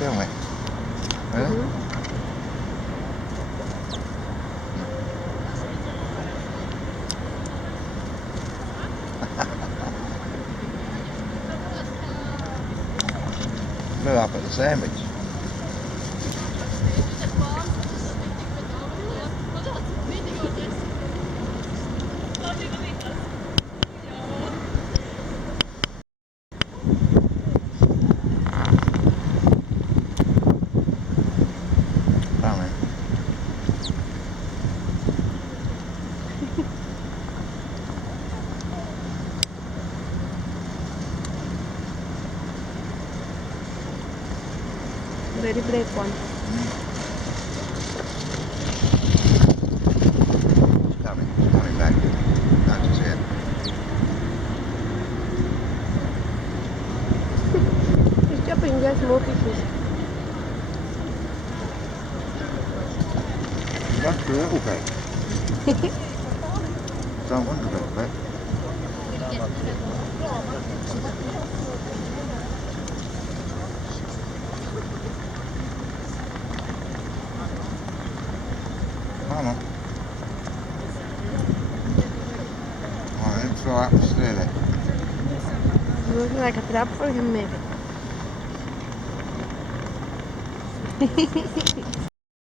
don't we? Really? Blew up at the sandwich. Coming. Very brave one. It's coming. It's coming back. Can't you see it? He's chopping just more pieces. Just a little bit. Don't want a little bit. Come on. Alright, let's try up and steal it. Looking like a trap for him, maybe.